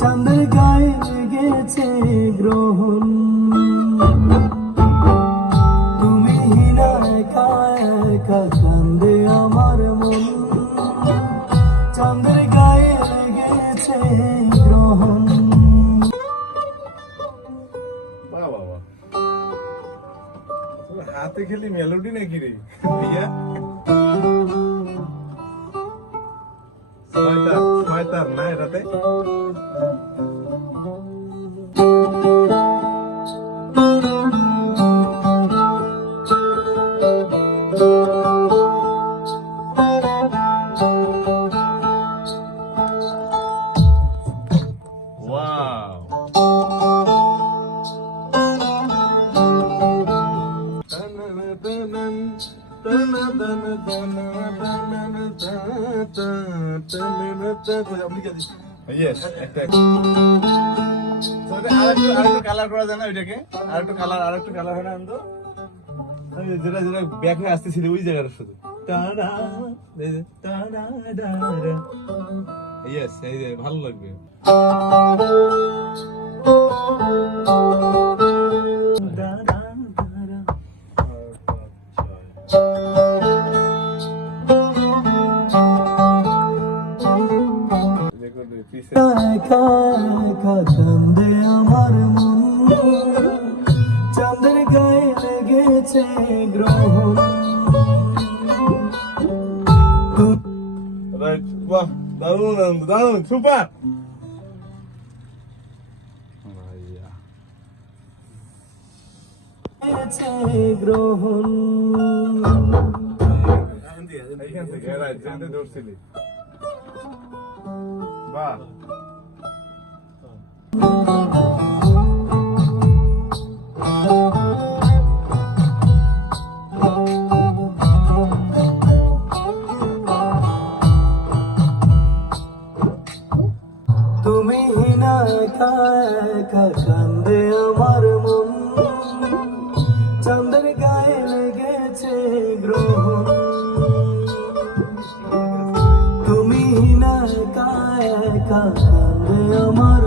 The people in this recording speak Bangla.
চাঁদের গায়ে লেগেছে গ্রহণ, তুমি হিনা একা একা কান্দে আমার মন। চাঁদের গায়ে লেগেছে গ্রহণ। হাতে খেলি মেলোডি নাকি রে ভাইয়া? শয়তান না এটাতে? আরেকটু কালার করা যায় না ওইটাকে? আরেকটু কালার হয় না? যেটা যেটা ব্যাক হয়ে আসতেছিল ওই জায়গাটা শুধু ভালো লাগবে। একা একা কান্দে আমার মন, চাঁদের গায়ে লেগেছে গ্রহণ। দারুন সুপার। গ্রহণ এইখান থেকে ধরছিলি বাহ। তুমি হিনা একা একা কান্দে আমার মন, চাঁদের গায়ে লেগেছে গ্রহণ। তুমি হিনা একা একা কান্দে আমার